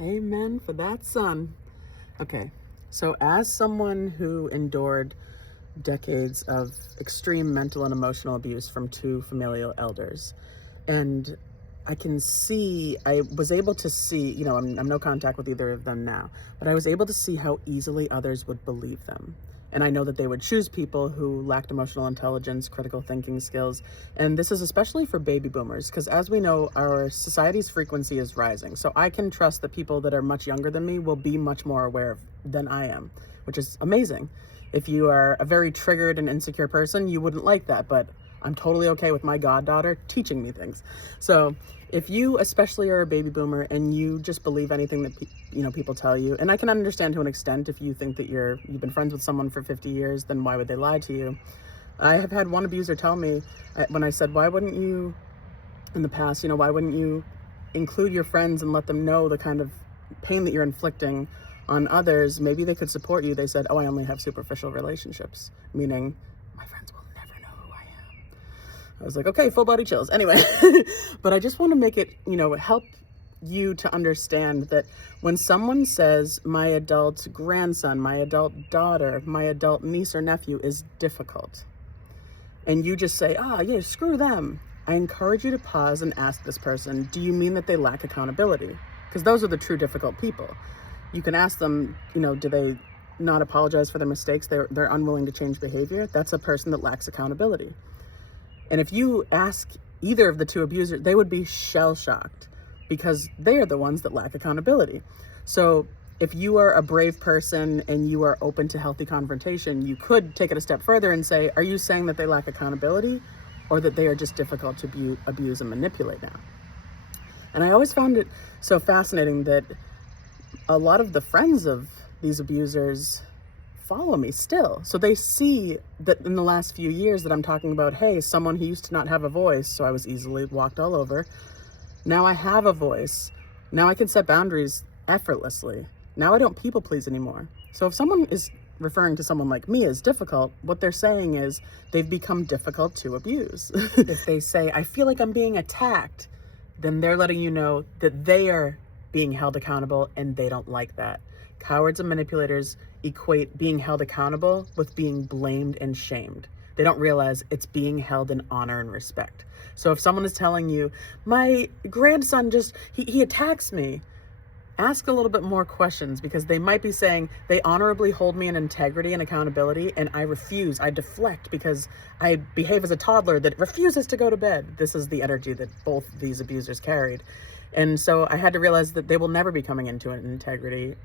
Amen for that, son. Okay, so as someone who endured decades of extreme mental and emotional abuse from two familial elders, and I was able to see, I'm no contact with either of them now, but I was able to see how easily others would believe them. And I know that they would choose people who lacked emotional intelligence, critical thinking skills. And this is especially for baby boomers, because as we know, our society's frequency is rising. So I can trust that people that are much younger than me will be much more aware than I am, which is amazing. If you are a very triggered and insecure person, you wouldn't like that, but I'm totally okay with my goddaughter teaching me things. So if you especially are a baby boomer and you just believe anything that people tell you, and I can understand to an extent if you think that you've been friends with someone for 50 years, then why would they lie to you? I have had one abuser tell me when I said, why wouldn't you, in the past, why wouldn't you include your friends and let them know the kind of pain that you're inflicting on others? Maybe they could support you. They said, oh, I only have superficial relationships, meaning my friends will never know who I am. I was like, okay, full body chills. Anyway, but I just want to make it, help you to understand that when someone says my adult grandson, my adult daughter, my adult niece or nephew is difficult, and you just say, yeah, screw them, I encourage you to pause and ask this person, do you mean that they lack accountability? Because those are the true difficult people. You can ask them, do they not apologize for their mistakes? They're unwilling to change behavior. That's a person that lacks accountability. And if you ask either of the two abusers, they would be shell-shocked because they are the ones that lack accountability. So if you are a brave person and you are open to healthy confrontation, you could take it a step further and say, are you saying that they lack accountability or that they are just difficult to abuse and manipulate now? And I always found it so fascinating that a lot of the friends of these abusers follow me still. So they see that in the last few years that I'm talking about, hey, someone who used to not have a voice, so I was easily walked all over. Now I have a voice. Now I can set boundaries effortlessly. Now I don't people please anymore. So if someone is referring to someone like me as difficult, what they're saying is they've become difficult to abuse. If they say, I feel like I'm being attacked, then they're letting you know that they are being held accountable and they don't like that. Cowards and manipulators equate being held accountable with being blamed and shamed. They don't realize it's being held in honor and respect. So if someone is telling you, my grandson he attacks me, ask a little bit more questions, because they might be saying they honorably hold me in integrity and accountability, and I refuse, I deflect because I behave as a toddler that refuses to go to bed. This is the energy that both these abusers carried. And so I had to realize that they will never be coming into an integrity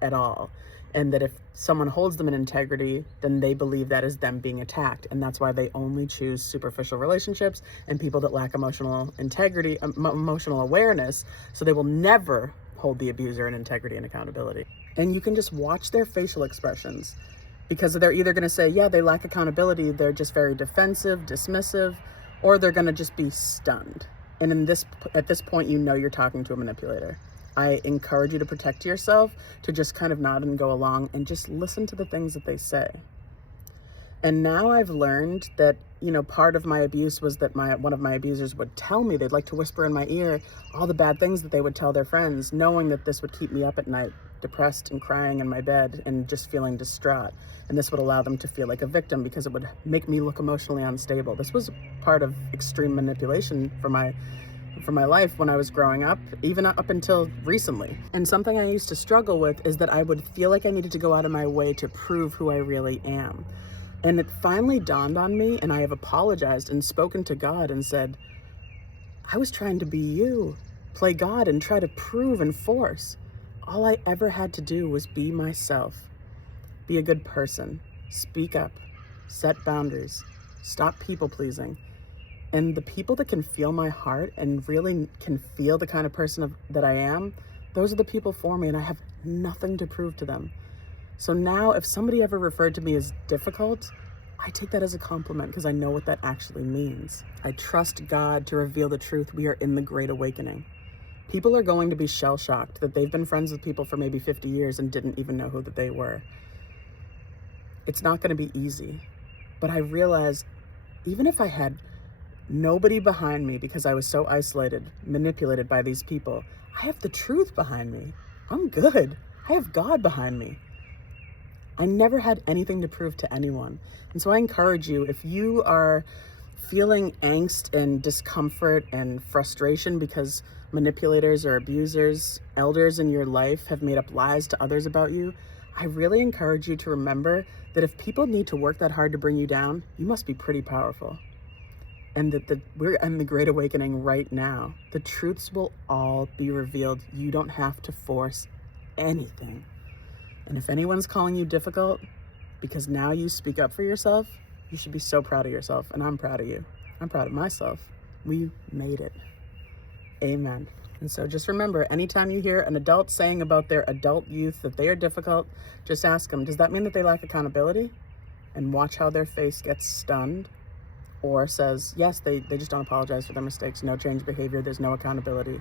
at all. And that if someone holds them in integrity, then they believe that is them being attacked. And that's why they only choose superficial relationships and people that lack emotional integrity, emotional awareness. So they will never hold the abuser in integrity and accountability. And you can just watch their facial expressions, because they're either going to say, yeah, they lack accountability, they're just very defensive, dismissive, or they're going to just be stunned. And at this point, you're talking to a manipulator. I encourage you to protect yourself, to just kind of nod and go along and just listen to the things that they say. And now I've learned that, part of my abuse was that one of my abusers would tell me, they'd like to whisper in my ear all the bad things that they would tell their friends, knowing that this would keep me up at night, depressed and crying in my bed and just feeling distraught. And this would allow them to feel like a victim because it would make me look emotionally unstable. This was part of extreme manipulation for my life when I was growing up, even up until recently. And something I used to struggle with is that I would feel like I needed to go out of my way to prove who I really am. And it finally dawned on me, and I have apologized and spoken to God and said, I was trying to be you, play God and try to prove and force. All I ever had to do was be myself, be a good person, speak up, set boundaries, stop people pleasing. And the people that can feel my heart and really can feel the kind of person that I am, those are the people for me, and I have nothing to prove to them. So now if somebody ever referred to me as difficult, I take that as a compliment because I know what that actually means. I trust God to reveal the truth. We are in the Great Awakening. People are going to be shell-shocked that they've been friends with people for maybe 50 years and didn't even know who that they were. It's not going to be easy. But I realized even if I had nobody behind me because I was so isolated, manipulated by these people, I have the truth behind me. I'm good. I have God behind me. I never had anything to prove to anyone. And so I encourage you, if you are feeling angst and discomfort and frustration because manipulators or abusers, elders in your life have made up lies to others about you, I really encourage you to remember that if people need to work that hard to bring you down, you must be pretty powerful. And that we're in the Great Awakening right now. The truths will all be revealed. You don't have to force anything. And if anyone's calling you difficult because now you speak up for yourself, you should be so proud of yourself. And I'm proud of you. I'm proud of myself. We made it. Amen. And so just remember, anytime you hear an adult saying about their adult youth that they are difficult, just ask them, does that mean that they lack accountability? And watch how their face gets stunned. Or says, yes, they just don't apologize for their mistakes, no change behavior, there's no accountability.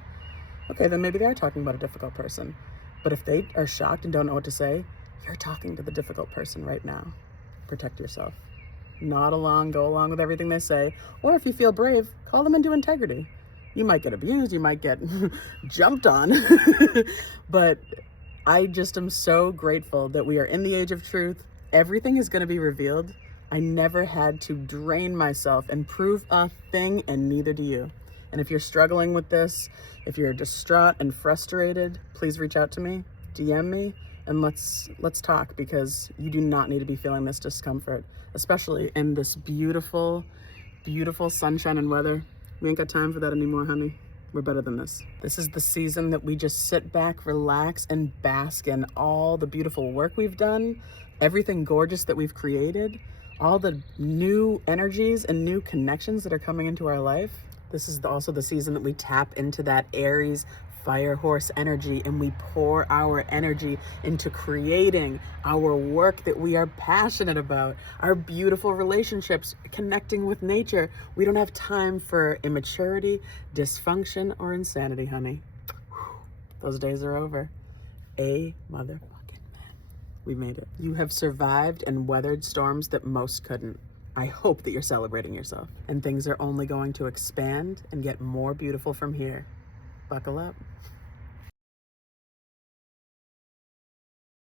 Okay, then maybe they are talking about a difficult person. But if they are shocked and don't know what to say, you're talking to the difficult person right now. Protect yourself. Nod along, go along with everything they say. Or if you feel brave, call them into integrity. You might get abused, you might get jumped on. But I just am so grateful that we are in the age of truth. Everything is going to be revealed. I never had to drain myself and prove a thing, and neither do you. And if you're struggling with this, if you're distraught and frustrated, please reach out to me, DM me, and let's talk, because you do not need to be feeling this discomfort, especially in this beautiful, beautiful sunshine and weather. We ain't got time for that anymore, honey. We're better than this. This is the season that we just sit back, relax, and bask in all the beautiful work we've done, everything gorgeous that we've created, all the new energies and new connections that are coming into our life. This is also the season that we tap into that Aries fire horse energy, and we pour our energy into creating our work that we are passionate about, our beautiful relationships, connecting with nature. We don't have time for immaturity, dysfunction, or insanity, honey. Those days are over. Motherfucking man. We made it. You have survived and weathered storms that most couldn't. I hope that you're celebrating yourself, and things are only going to expand and get more beautiful from here. Buckle up.